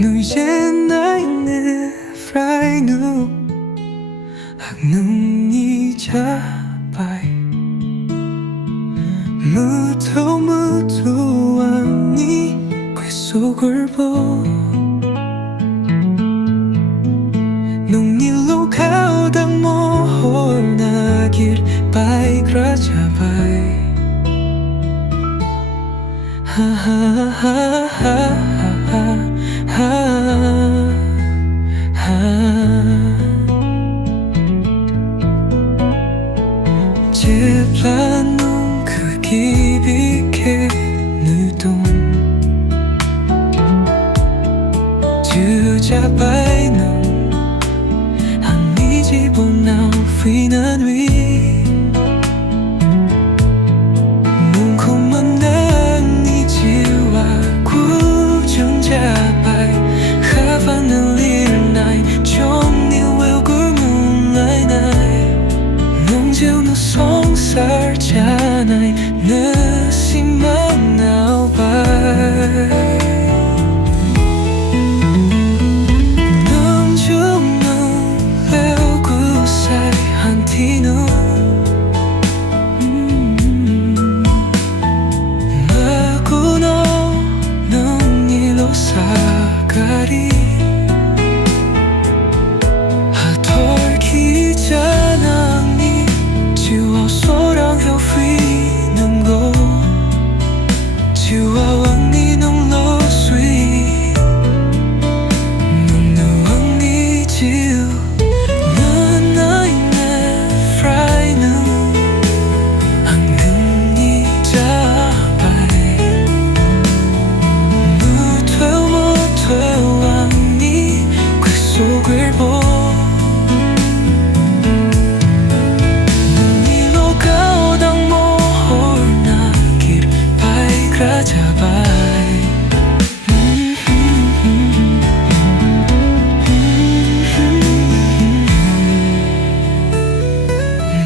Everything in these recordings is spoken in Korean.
Nu 옛날 내 fly nu 눈이 잡아 무도무도한 네 귓속을 보 농일로 가오다 모나길 바이그라잡아 집라는 그 기비케 누동 주자바이는 한미 집어나오 휘난 위 눈코만 난이 지와 구정자바이 하바는 일나이 좀니 외굴 문라이 나이 농재우는 송살잖아이 느심만 나오바이 사가리 하돌 기자나니 지와 소랑 휘는 거 지와 왕니 농로 스위 눈누왕니 지우 난 나이네 프라이는 악능니 자바이 왕니 귓속을 보 눈이로 가오당 모홀나길 바이그라잡아이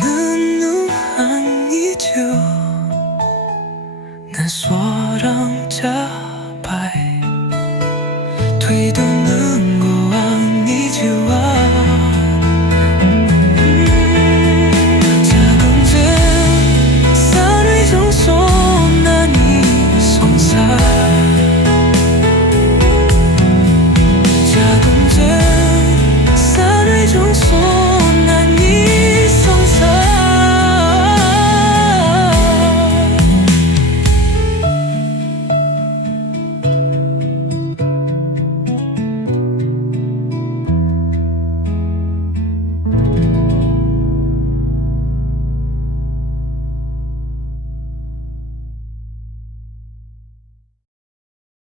눈누왕니 주 난 소랑 잡아이 tweed은